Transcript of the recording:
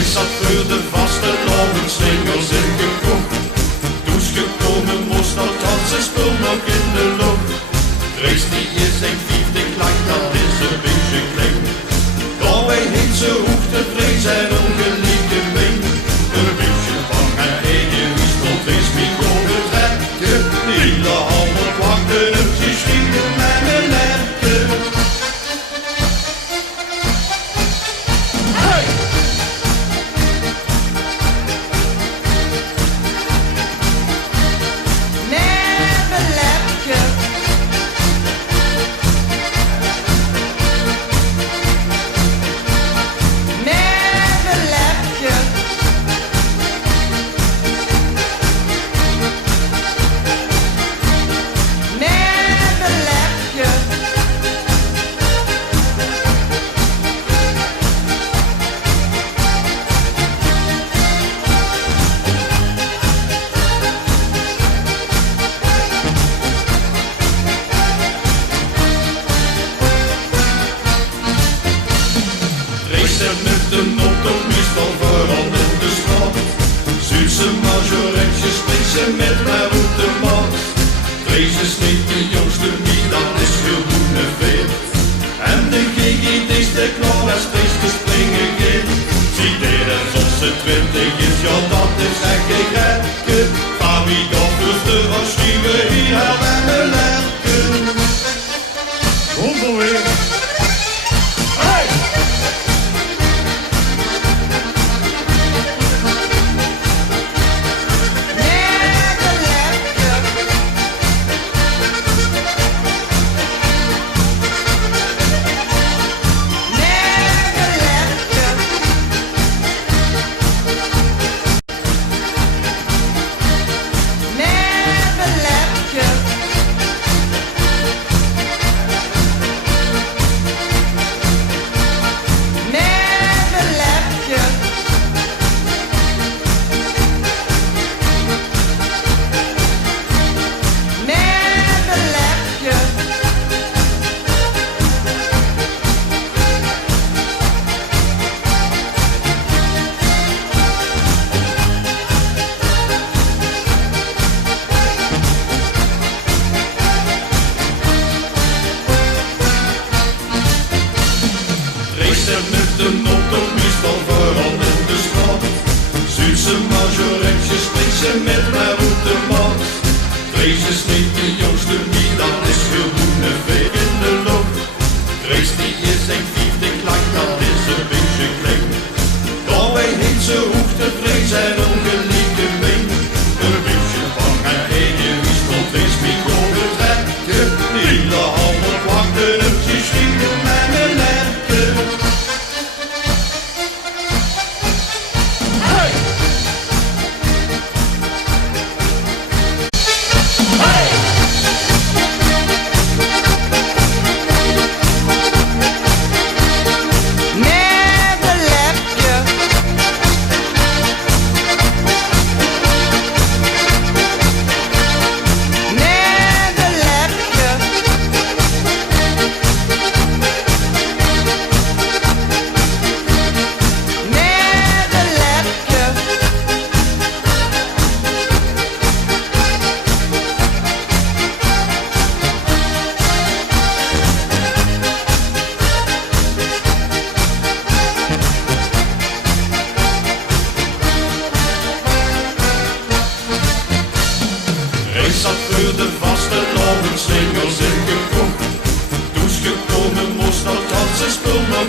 Reis zat voor de vaste slingers in gekocht. Toen gekomen moest dat ganse spul nog in de lucht. Reis die is een 50 lang, dat is een beetje klein. Daarbij heeft ze hoogtevrees en ongelijke been. Een beetje bang en egoïst, tot is mij komen trekken. De hele handen wachten op zich schieten met een lerken. Hey! Met de auto meestal vooral in de straat. Zuidse majoretjes springen met haar op de maat. Deze is niet de jongste niet, dat is gewoon een veer. En de GGD is de klaar als deze springen gaat. Zie dit eens als ze 20 is, ja dat is echt geen gekke. Van wie dat dus de afschuwen hier hebben we lerken. Ongeveer. Met de auto meestal vooral in de straat. Zuidse majoretjes springen met haar op de maat. Deze is niet de jongste niet, dat is gewoon een veer in de lucht. Reis die is een 50 lang, dat is een beetje klein. Daarbij heeft ze hoogtevrees en ongelijke been. Een beetje bang en egoïst, tot is mij komen trekken. De hele handen wachten op zich schieten met een lerken. Reis zat voor de vaste slingers in gekocht. Toen gekomen moest dat ganse spul nog